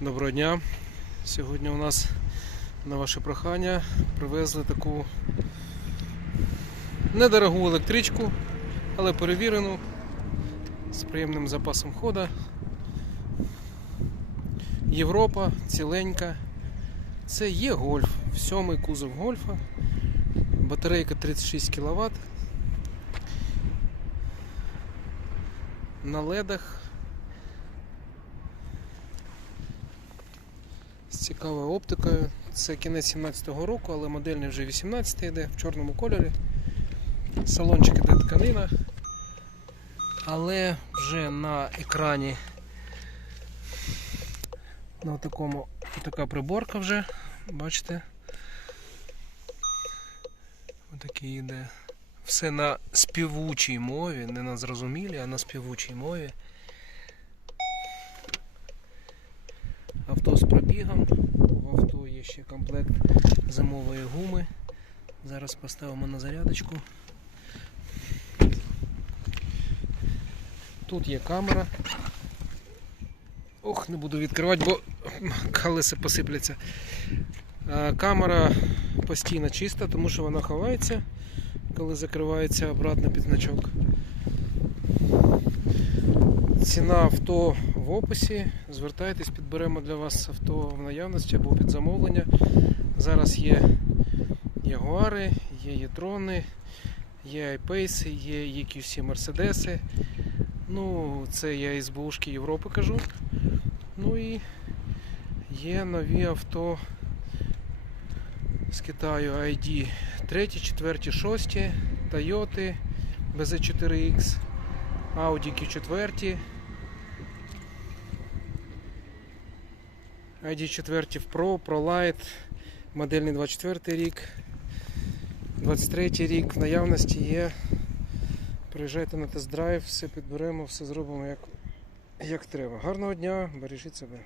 Доброго дня. Сьогодні у нас на ваше прохання привезли таку недорогу електричку, але перевірену з приємним запасом хода. Європа ціленька. Це є гольф, сьомий кузов гольфа, батарейка 36 кВт. На ледах цікавою оптикою. Це кінець 17-го року, але модельний вже 18 й йде в чорному кольорі. Салончик іде тканина. Але вже на екрані на такому така приборка вже, бачите. Отакий йде. Все на співучій мові, не на зрозумілій, а на співучій мові. Авто з пробігом. В авто є ще комплект зимової гуми. Зараз поставимо на зарядочку. Тут є камера. Ох, не буду відкривати, бо колеса посипляться. Камера постійно чиста, тому що вона ховається, коли закривається обратно під значок. Ціна авто в описі. Звертайтесь, підберемо для вас авто в наявності або під замовлення. Зараз є Ягуари, є Єтрони, є iPace, є EQC Мерседеси. Ну, це я із БУшки Європи кажу. Ну і є нові авто з Китаю ID 3, 4, 6, Toyota BZ4X, Audi Q4. ID4 в Pro, ProLite, модельний 24 рік, 23 рік в наявності є. Приїжджайте на тест-драйв, все підберемо, все зробимо як, як треба. Гарного дня, бережіть себе.